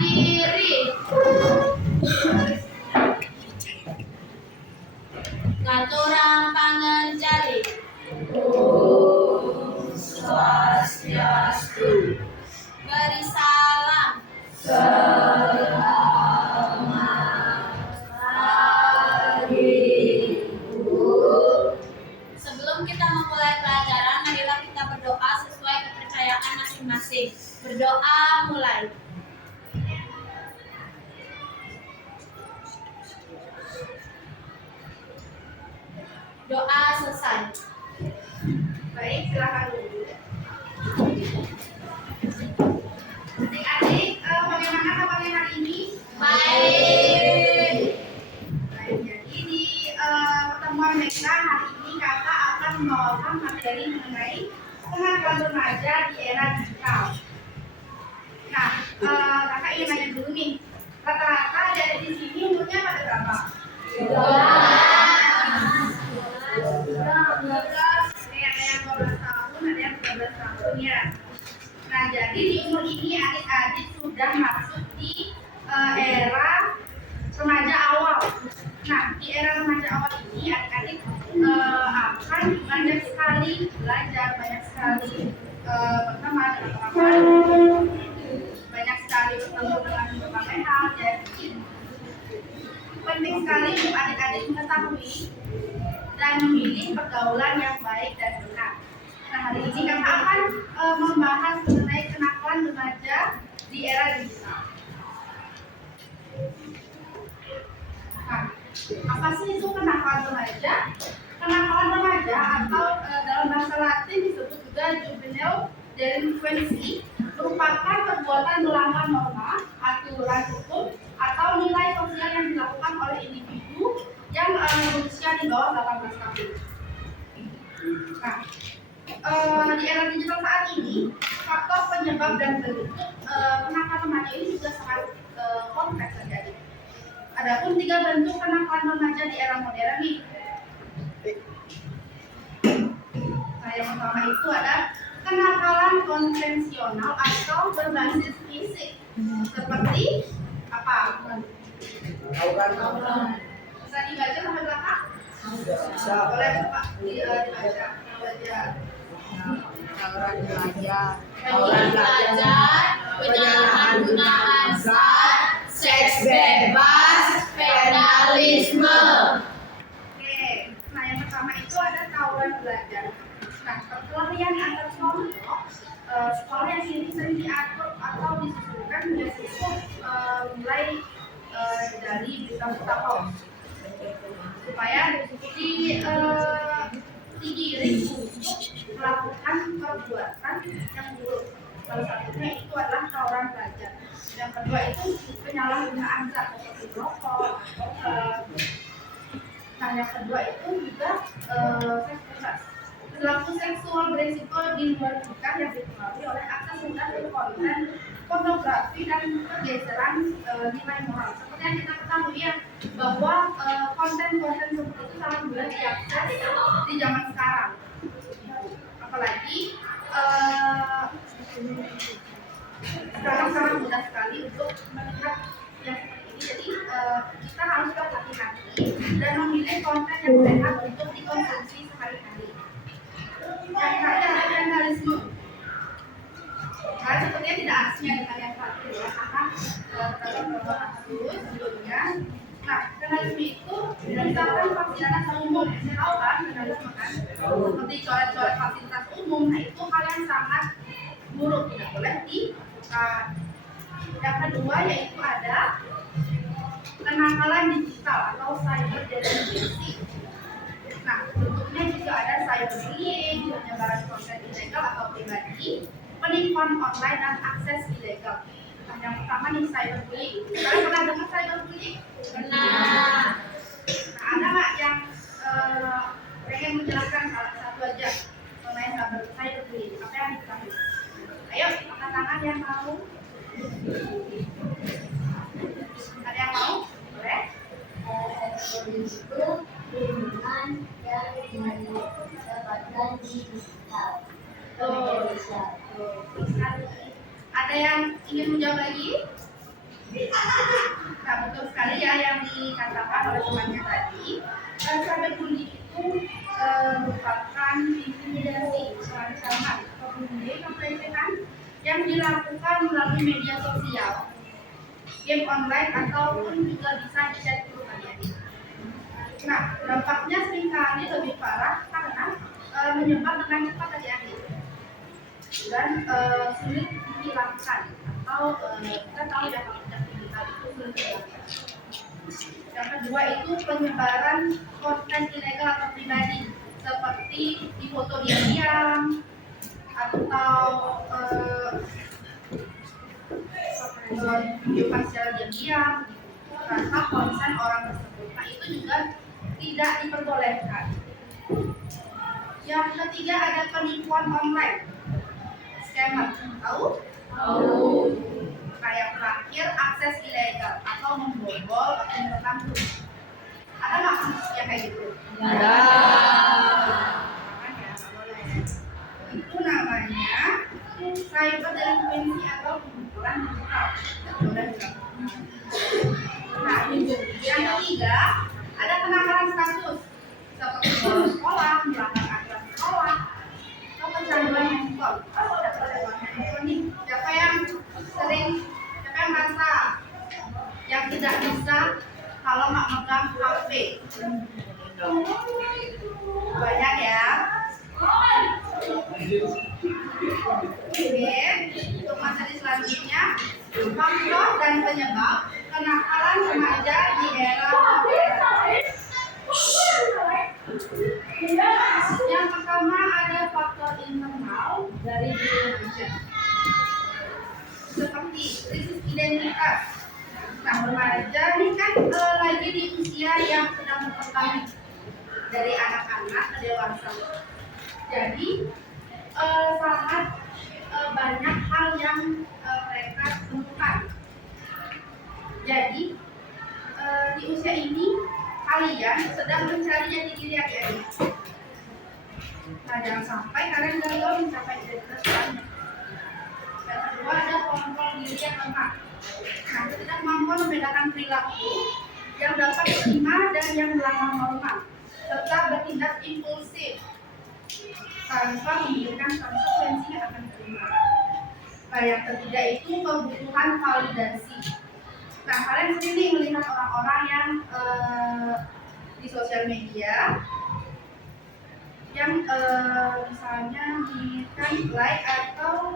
Hadiri. Katurang pangencari. Om Swastiastu. Beri salam. Selamat pagi, Bu. Sebelum kita memulai pelajaran, marilah kita berdoa sesuai kepercayaan masing-masing. Berdoa mulai. Doa selesai. Baik, silakan dulu. Adik-adik, bagaimana kabarnya hari ini? Baik. Baik, jadi di pertemuan mereka hari ini kakak akan membawakan materi mengenai pengakuan remaja di era digital. Nah, kakak ingin nanya dulu nih, rata-rata adik di sini umurnya pada berapa? 12, ada yang 12 tahun, ada yang 13 tahun ya. Nah, jadi di umur ini adik-adik sudah masuk di era remaja awal. Nah, di era remaja awal ini adik-adik akan banyak sekali belajar, banyak sekali berteman dengan orang baru, banyak sekali bertemu dengan berbagai hal. Jadi penting sekali untuk adik-adik mengetahui dan memilih pergaulan yang baik dan benar. Nah, hari ini kakak akan membahas mengenai kenakalan remaja di era digital. Nah, apa sih itu kenakalan remaja? Kenakalan remaja atau dalam bahasa Latin disebut juga juvenile delinquency merupakan perbuatan melanggar norma, aturan hukum, atau nilai sosial yang dilakukan oleh individu yang berusia di bawah 18 tahun. Nah, di era digital saat ini, faktor penyebab dan bentuk kenakalan remaja ini juga sangat kompleks terjadi. Adapun 3 bentuk kenakalan remaja di era modern nih. Nah, yang pertama itu ada kenakalan konvensional atau berbasis fisik, seperti apa? Bisa dibaca sampai belakang? Bisa. Boleh Pak dibaca. Tawuran pelajar, Penyalahgunaan zat, seks bebas, vandalisme. Oke, nah yang pertama itu ada tawuran belajar. Nah, perkelahian antar kelompok sekolah yang ini sering diatur atau disusulkan biasanya mulai dari berita-berita hoax supaya digiring untuk melakukan perbuatan yang buruk. Salah satunya itu adalah tawuran belajar. Yang kedua itu penyalahgunaan zat seperti rokok. Nah, yang kedua itu juga seks bebas. Perilaku seksual berisiko di luar nikah yang dipengaruhi oleh akses mudah ke konten pornografi dan pergeseran nilai moral. Seperti yang kita ketahui ya, bahwa konten-konten seperti itu sangat mudah diakses di zaman sekarang. Apalagi sekarang sangat mudah sekali untuk melihat yang seperti ini. Jadi kita harus berhati-hati dan memilih konten yang sehat untuk dikonsumsi sehari-hari. Yang terakhir adalah vandalisme. Nah, sepertinya tidak asing dengan yang terakhir ya, karena dalam beberapa kasus sebelumnya. Nah, vandalisme itu misalkan fasilitas umum, saya tahu kan vandalisme kan, seperti coret-coret fasilitas umum. Nah, itu hal yang sangat buruk, tidak boleh dilakukan. Yang kedua yaitu ada kenakalan digital atau cyber delinquency. Nah, bentuknya juga ada cyberbullying, penyebaran konten ilegal atau pribadi, penipuan online dan akses ilegal. Nah, yang pertama nih cyberbullying. Kalian pernah dengar cyberbullying? Pernah. Nah, ada nggak yang pengen menjelaskan salah satu aja mengenai cyberbullying? Apa yang diketahui? Ayo, angkat tangan yang mau. Ada yang mau? Boleh? Itu hubungan yang didapatkan di digital. Ada yang ingin menjawab lagi? Nah, betul sekali ya yang dikatakan oleh temannya tadi. Cyberbullying itu merupakan intimidasi, ancaman, atau pelecehan yang dilakukan melalui media sosial, game online, ataupun juga bisa di chat grup adik-adik. Nah, dampaknya seringkali lebih parah karena menyebar dengan cepat adik-adik dan sulit dihilangkan atau kita tahu ya kalau tidak digital itu sulit dihilangkan. Yang kedua itu penyebaran konten ilegal atau pribadi seperti di foto diam-diam atau diunggah secara diam-diam tanpa konsen orang tersebut. Nah, itu juga tidak diperbolehkan. Yang ketiga ada penipuan online, scammer. Tahu? Kayak terakhir akses ilegal atau membobol atau merekam. Ada nggak kasusnya kayak gitu? Ada. Makanya nggak boleh. Itu namanya cyber delinquency atau pembobolan digital. Nggak boleh dilakukan. Nah, yang ketiga ada kenakalan status seperti bolos sekolah, melanggar aturan sekolah, atau kecanduan handphone. Siapa yang sering, siapa yang merasa yang tidak bisa kalau nggak megang HP? Banyak ya. Oke, untuk materi selanjutnya, faktor dan penyebab kenakalan remaja di era modern. Yang pertama ada faktor internal dari diri remaja, seperti krisis identitas. Nah, remaja ini kan lagi di usia yang sedang berkembang dari anak-anak ke dewasa. Jadi sangat banyak hal yang mereka temukan. Jadi di usia ini kalian sedang mencari jati diri adik-adik. Nah, jangan sampai kalian gagal mencapai identitas kalian. Yang kedua ada kontrol diri yang lemah. Nah, ketidakmampuan membedakan perilaku yang dapat diterima dan yang melanggar norma, serta bertindak impulsif tanpa memikirkan konsekuensi yang akan diterima. Nah, yang ketiga itu kebutuhan validasi. Nah, kalian sendiri melihat orang-orang yang di sosial media yang misalnya menginginkan like atau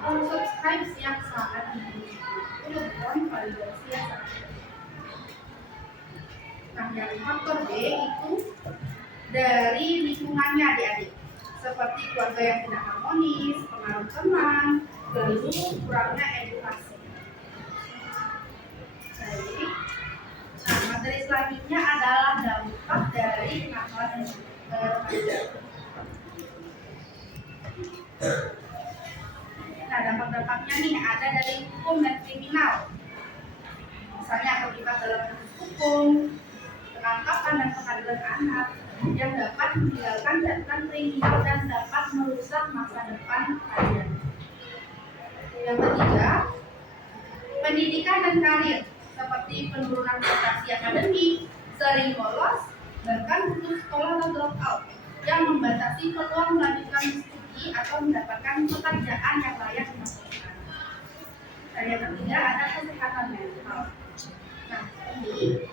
subscribe yang sangat tinggi, itu merupakan validasi yang sangat tinggi. Nah, yang faktor B itu dari lingkungannya adik-adik, seperti keluarga yang tidak harmonis, pengaruh teman, lalu kurangnya edukasi. Baik. Nah, materi selanjutnya adalah dampak dari kenakalan remaja. Nah, dampak-dampaknya nih ada dari hukum dan kriminal. Misalnya terlibat dalam hukum, penangkapan dan pengadilan anak yang dapat meninggalkan catatan kriminal dan dapat merusak masa depan kalian. Yang ketiga, pendidikan dan karir seperti penurunan prestasi akademik, sering bolos, bahkan putus sekolah atau drop out yang membatasi peluang melanjutkan studi atau mendapatkan pekerjaan yang layak dimaksudkan. Dan yang ketiga ada kesehatan mental. Nah, ini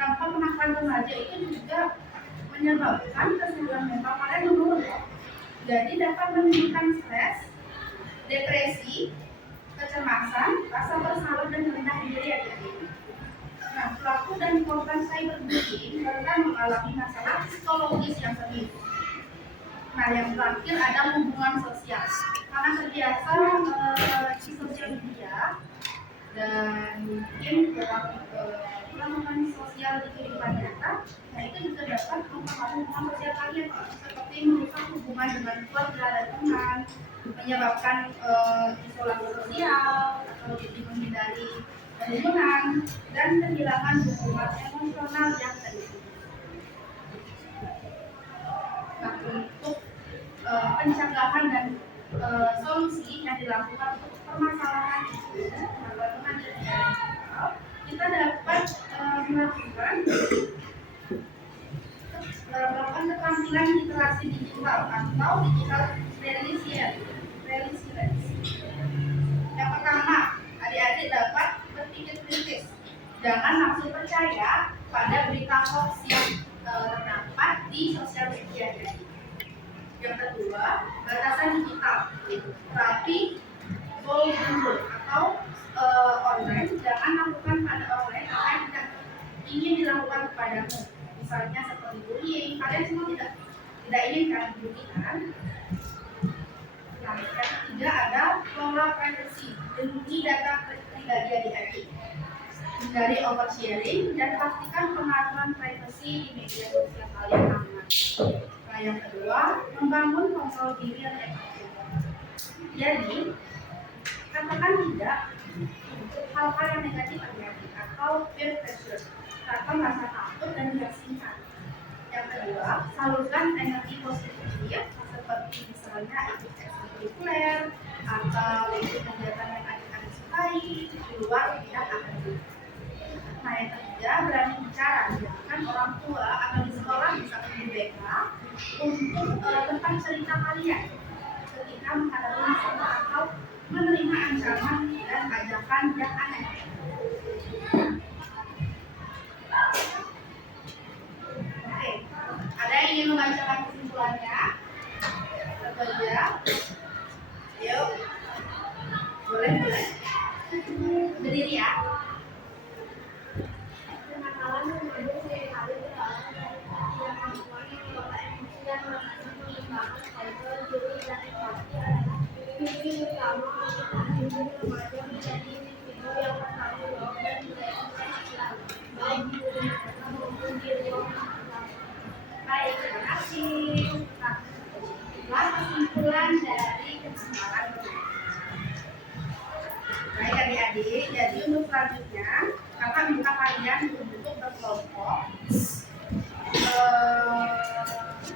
dampak kenakalan remaja itu juga menyebabkan kesehatan mental kalian menurun. Jadi dapat menimbulkan stres, depresi, kecemasan, rasa bersalah dan rendah diri adik-adik. Nah, pelaku dan korban cyberbullying rentan mengalami masalah psikologis yang serius. Nah, yang terakhir ada hubungan sosial. Karena terbiasa di sosial media dan mungkin hubungan sosial di kehidupan nyata, nah itu juga dapat mempengaruhi hubungan sosial kalian, seperti merusak hubungan dengan keluarga dan teman, menyebabkan isolasi sosial atau jadi menghindari kerumunan dan kehilangan hubungan emosional yang terjadi. Nah, untuk pencegahan dan solusi yang dilakukan untuk permasalahan itu, teman-teman kita dapat melakukan keterampilan literasi digital atau digital resilience. Yang pertama, adik-adik dapat berpikir kritis. Jangan langsung percaya pada berita hoax yang terdapat di sosial media. Yang kedua, batasan digital. Tapi golden rule atau online, jangan lakukan pada online apa yang tidak ingin dilakukan kepadamu. Misalnya seperti bullying, kalian semua tidak inginkan bullying kan? Nah, yang ketiga ada kelola privacy, lindungi data pribadi adik-adik. Hindari oversharing dan pastikan pengaturan privacy di media sosial kalian aman. Nah, yang kedua, membangun kontrol diri yang efektif. Jadi, katakan tidak untuk hal-hal yang negatif atau peer pressure atau merasa takut dan diasingkan. Yang kedua, salurkan energi positif seperti misalnya ikut ekstrakurikuler atau ikut kegiatan yang adik-adik sukai di luar bidang akademik. Nah, yang ketiga, berani bicara. Kan orang tua atau di sekolah bisa menjadi BK untuk tentang cerita kalian ketika menghadapi masalah atau menerima ancaman dan ajakan yang aneh. Oke, ada yang ingin membacakan kesimpulannya? Bekerja? Yuk, boleh. Berdiri ya. Kenakalan mengandung seringkali berawal dari kemampuan mengelola emosi dan melakukan pengembangan cyber diri dan empati adalah kunci utama untuk menjadi remaja menjadi individu yang bertanggung jawab dan menjaga sosial, baik di dunia nyata maupun di ruang virtual. Baik, terima kasih. Nah, itulah kesimpulan dari kesempatan ini. Baik adik-adik, jadi untuk selanjutnya kakak minta kalian untuk berkelompok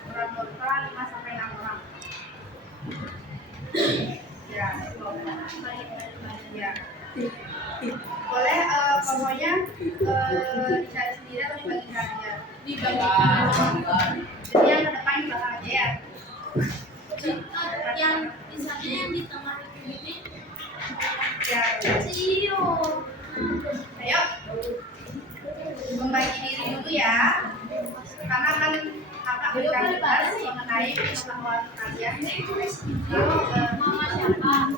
beranggota 5 sampai 6 orang. Ya, ya. Boleh pokoknya dicari sendiri atau dibagi aja. Jadi yang ke depan di belakang aja ya. Yang misalnya yang di tengah ini Ya. cium. Ayo, membagi diri dulu ya, karena kan kakak berikan tugas mengenai pengetahuan kalian. Lalu Mama siapa?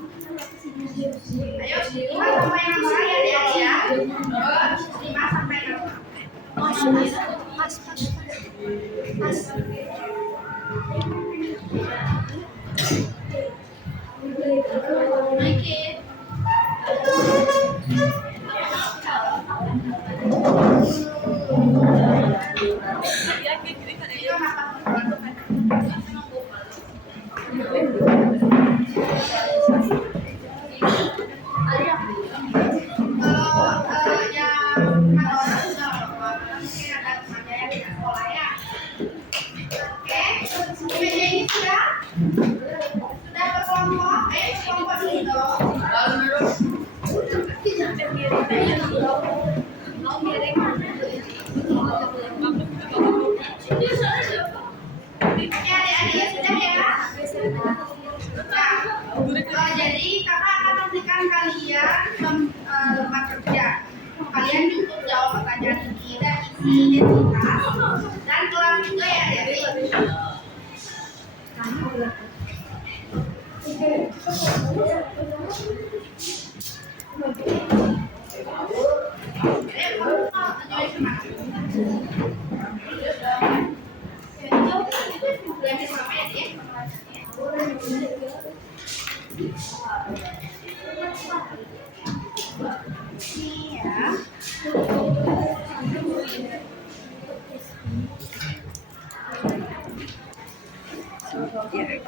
ayo 5 sampai 6 orang ya adik-adik ya. 5 sampai 6 orang. Oke. Itu apa? Kalau yang orang sudah mungkin ada temannya yang tidak sekolah ya. Oke, di meja ini sudah berkelompok. Ayo berkelompok dulu dong. Oke adik-adik sudah ya. Nah, jadi kakak akan memberikan kalian tempat kerja. Kalian cukup jawab pertanyaan ini dan isi identitas dan kelas juga ya adik-adik.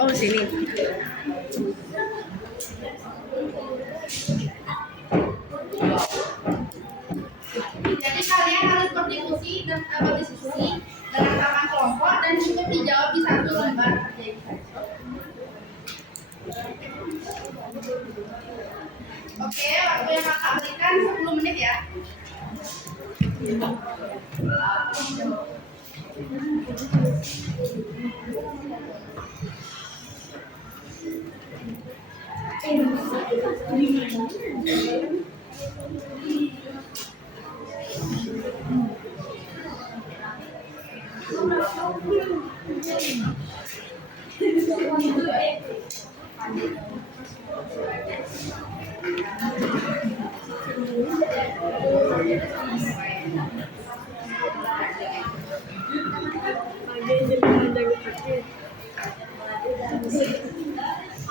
Oh, sini. Jadi kalian harus berdiskusi dengan teman kelompok dan cukup dijawab di satu lembar kerja ini saja. Oke, waktu yang kakak berikan 10 menit ya.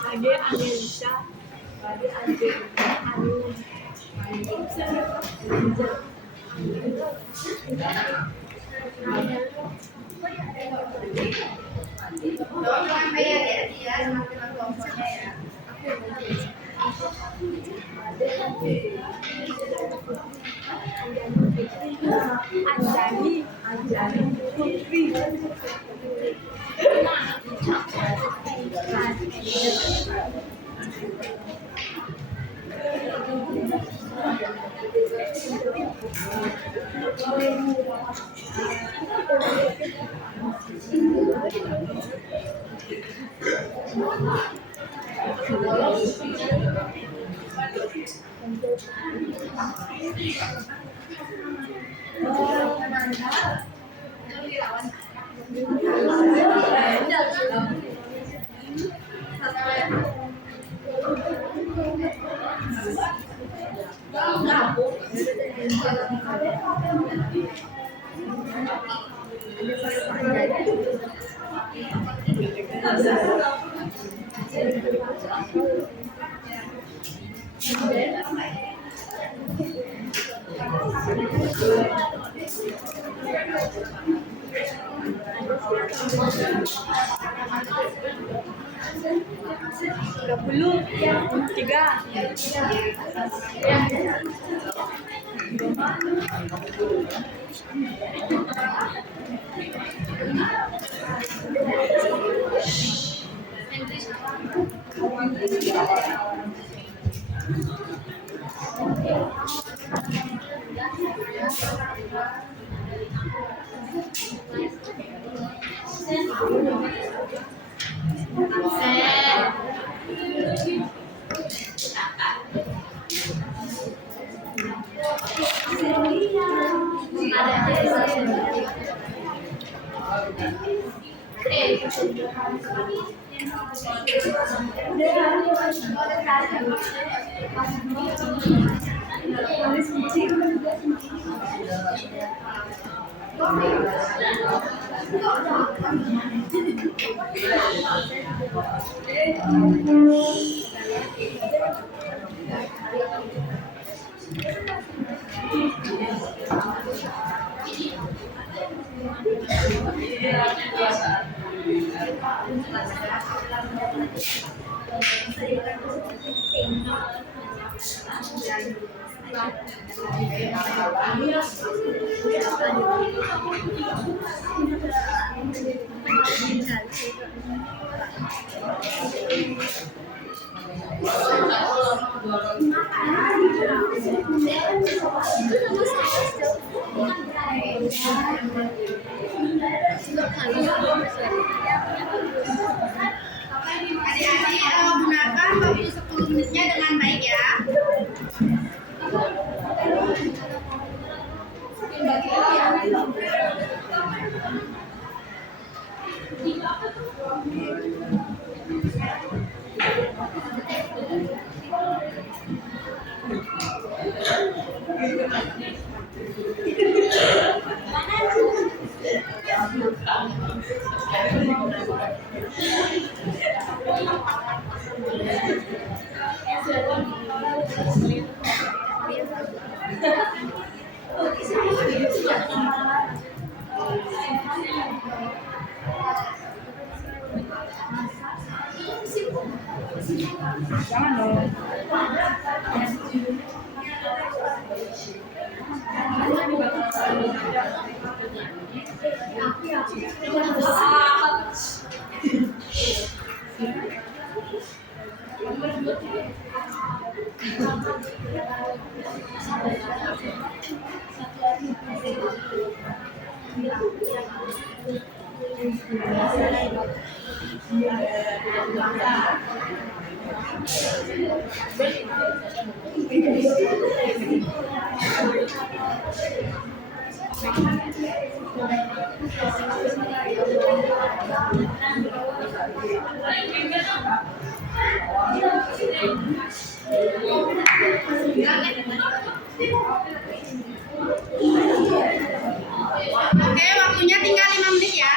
Ade Anelisa, Ade Anu, Jawab dengan baik ya, dia semakin kelompoknya ya. Anjani, Putri. Tiga. Adik-adik gunakan waktu 10 menitnya dengan baik ya. Oke, waktunya tinggal 5 menit ya.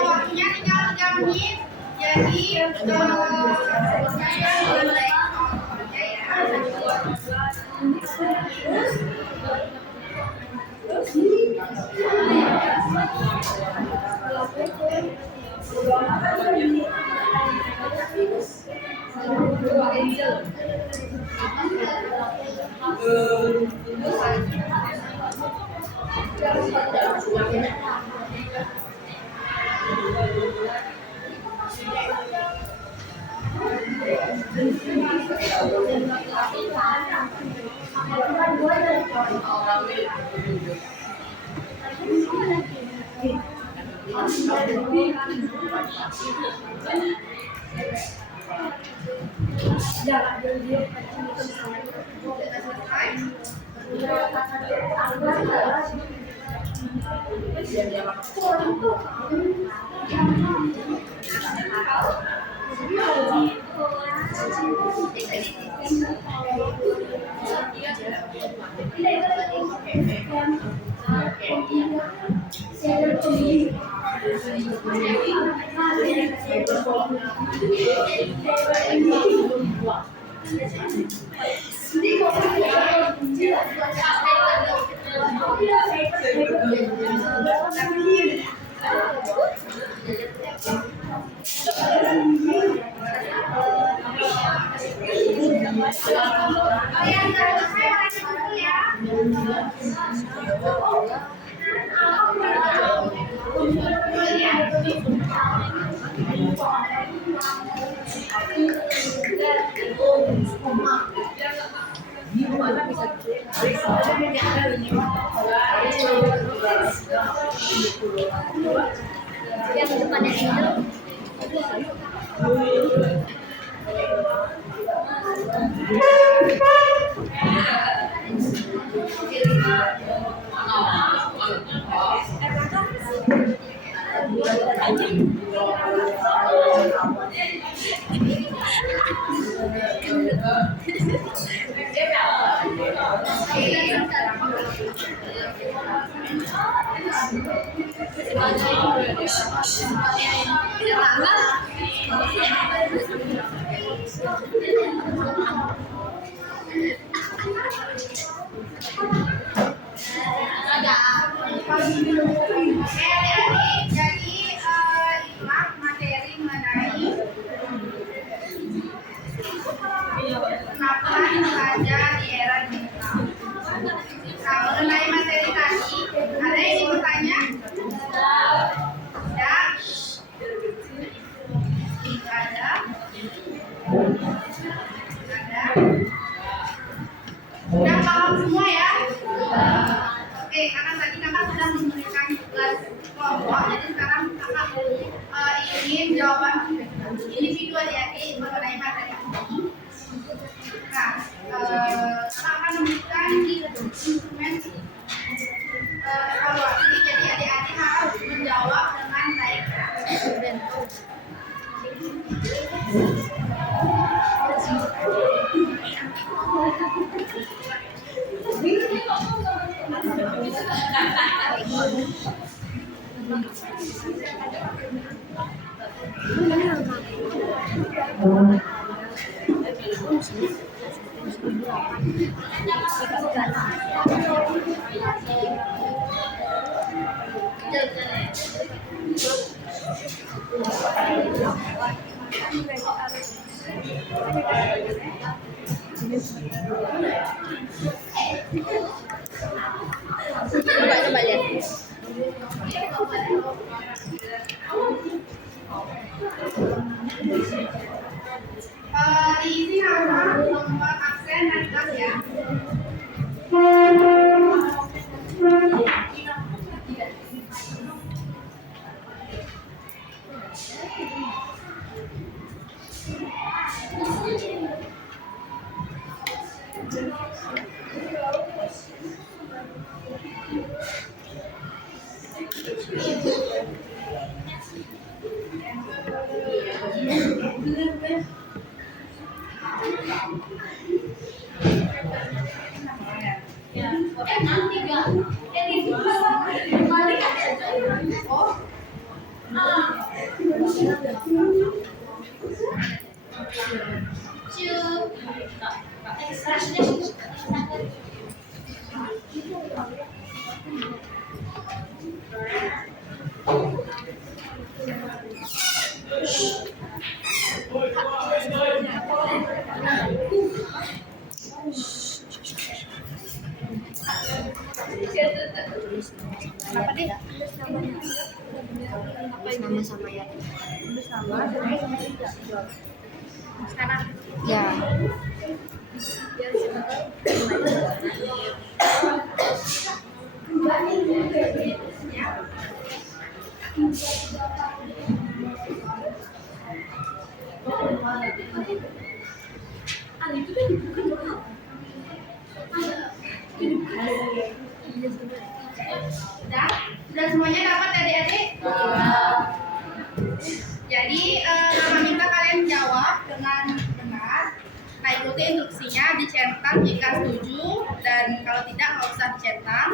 Waktunya tinggal 3 menit. Jadi yang depannya itu Terima kasih. Adik-adik, jadi inilah materi mengenai penampilan remaja di era digital. Nah, mengenai materi tadi, ada yang ingin bertanya? Ya? Ada? Ada? Sudah paham semua ya? Oke, karena tadi kakak sudah memberikan tugas kelompok, jadi sekarang kakak ingin jawaban individu adik-adik mengenai materi ini. Nah, kakak akan memberikan instrumen evaluasi, jadi adik-adik harus menjawab dengan baik. Coba lihat. Diisi nama, nomor absen dan kelas ya. Kenapa dia? Nama sama ya. Sekarang. Ya. Sudah semuanya dapat adik-adik? Jadi Mama minta kalian jawab dengan benar. Nah, ikuti instruksinya, dicetak jika setuju, dan kalau tidak nggak usah dicetak.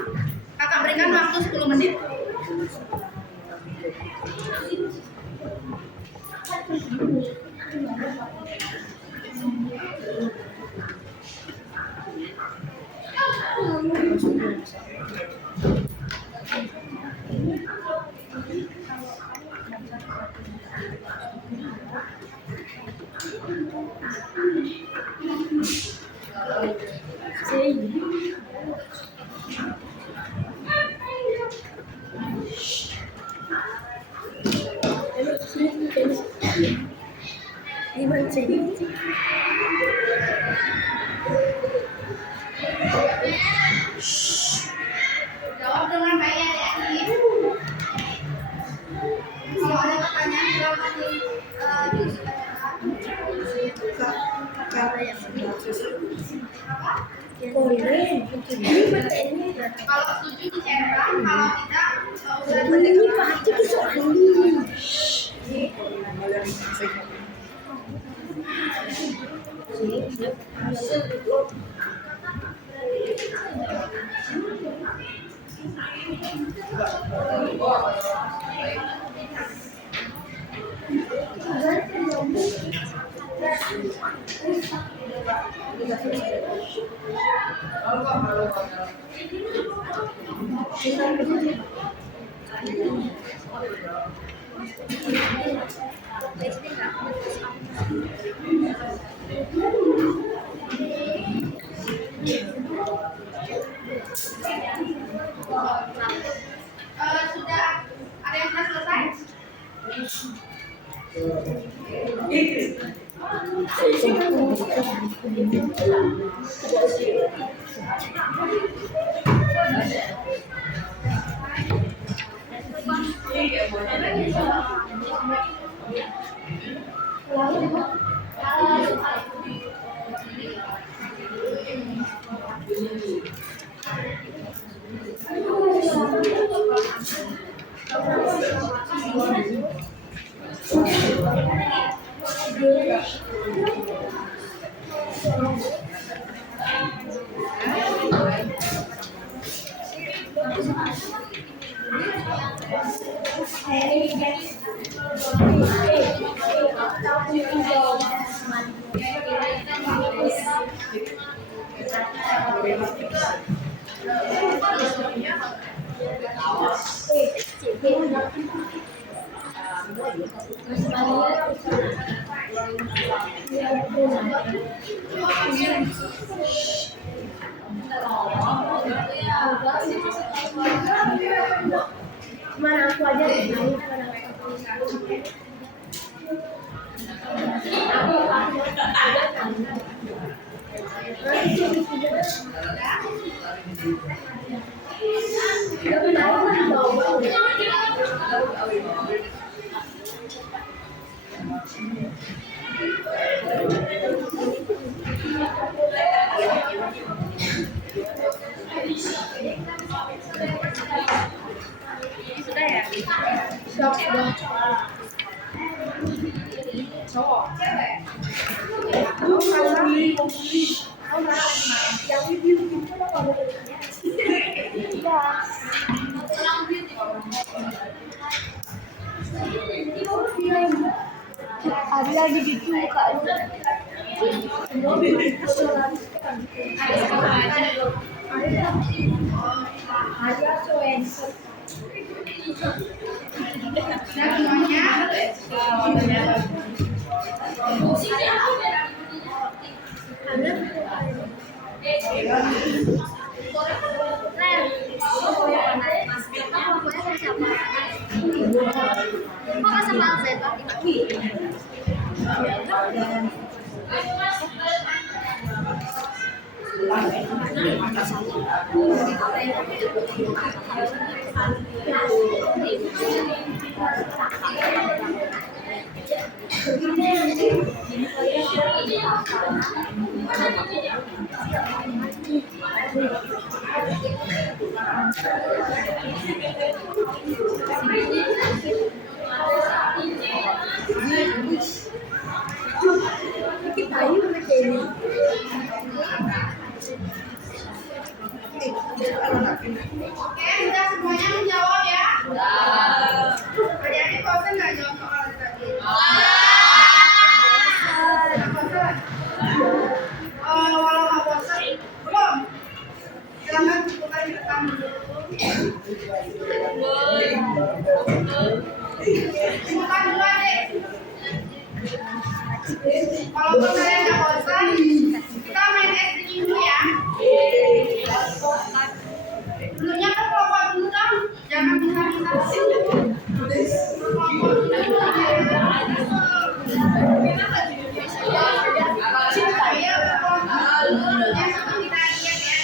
Kakak berikan waktu 10 menit. Jawab dengan baik ya adik-adik. Kalau ada pertanyaan silakan kalau setuju dicetak, kalau tidak usah Sudah ada yang sudah selesai? Mana aku aja deh. Sudah ya? Cowok, cewek. Yang review itu lo kalau iya. Ada lagi gitu kak. Ada cowok. Dan semuanya oke, sudah semuanya menjawab ya? Adik-adik bosan nggak jawab soal tadi? Nggak bosan? Walau nggak bosan, belum? Silakan buka rekam dulu. Buka dulu adik. Kalau kalian nggak bosan, kita main SD dulu ya. Dulunya kan kelompok dulu dong, jangan bisa-bisa. Ayo kelompok dulu, ya sama kita lihat ya.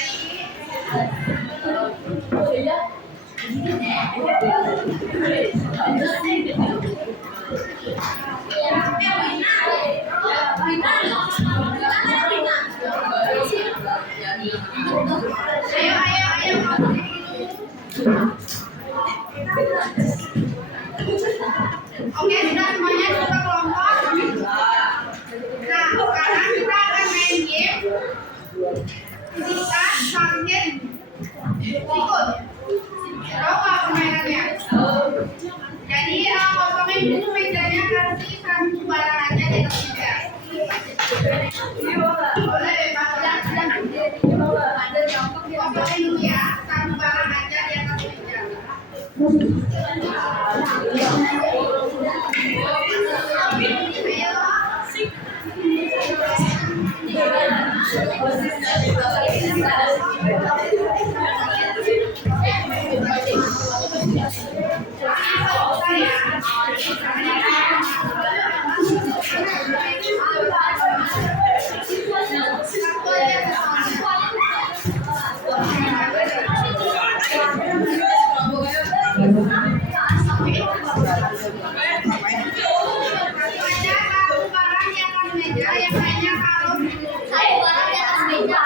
Yang lainnya taruh dulu. Saya barang di atas meja.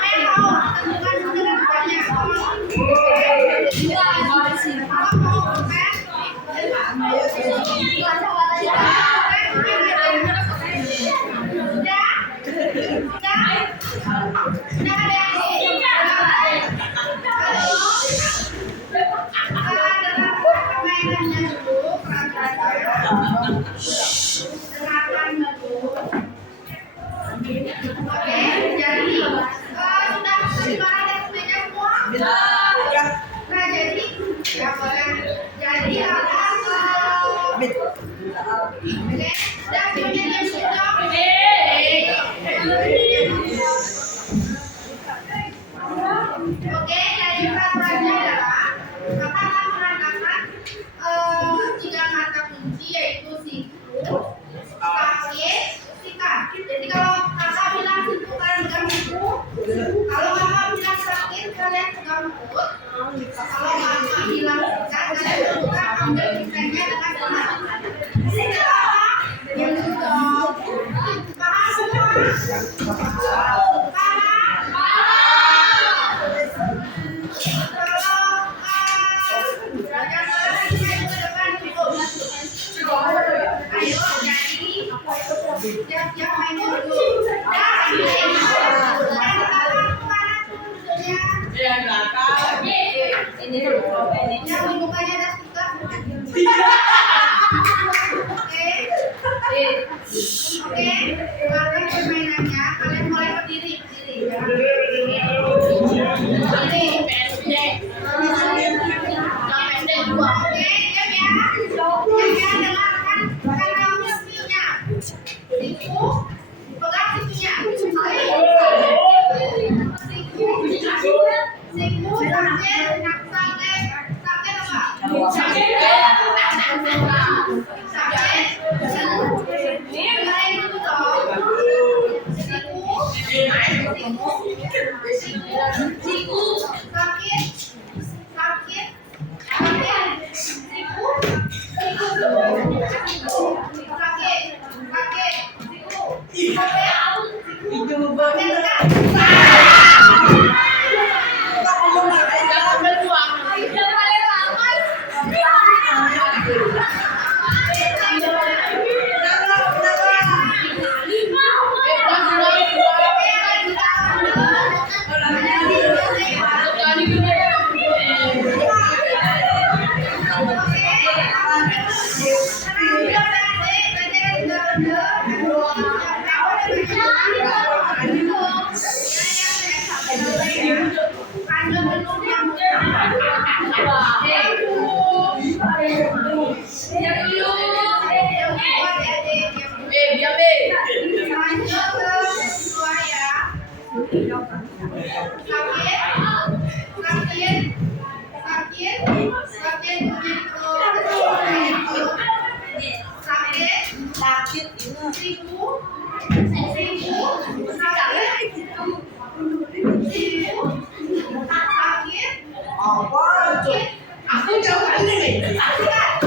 Saya mau tentukan dulu dengan banyak. Kalau mau pen, Oke, jadi sudah terima di atas meja semua? Nah, jadi ya boleh. Jadi ada oke, dan videonya sudah. Oke, jadi peraturannya adalah kakak akan mengatakan tiga kata kunci yaitu siku, sakit, sikat. Jadi kalau kakak bilang siku kalian pegang siku, kalau kakak bilang sakit kalian pegang perut, kalau kakak bilang sikat kalian buka ambil pisahnya dengan tangan. Yang sudah paham semua? Ayo jadi siap-siap main dulu. Yang membukanya ada stiker. Oke, sekarang permainannya kalian mulai berdiri. Jangan berdiri. Oke, diam ya. Dengarkan kata kuncinya. Siku, pegang sikunya. Siku, sakit apa? Sakit. Dengarin dulu dong. Siku, sakit. Aku jauh ini. Sakit.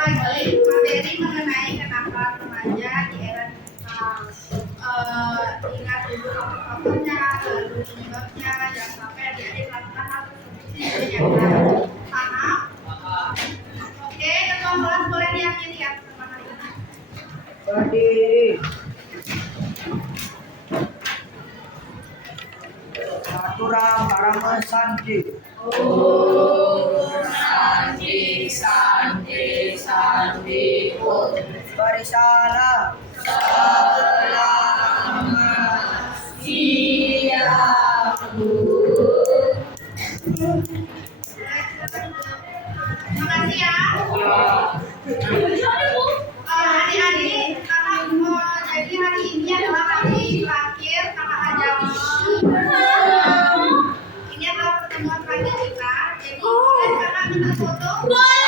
Materi mengenai kenapa remaja di era ingat dulu faktornya, lalu penyebabnya, jangan sampai adik-adik melakukan hal tersebut yang paham. Oke, ketua kelas boleh diakhiri ya teman hari ini. Berdiri. Aturan Parama Santi. Santi, Santi, Santi, Berisalah selamat siang. Terima kasih ya. minta foto? Boleh.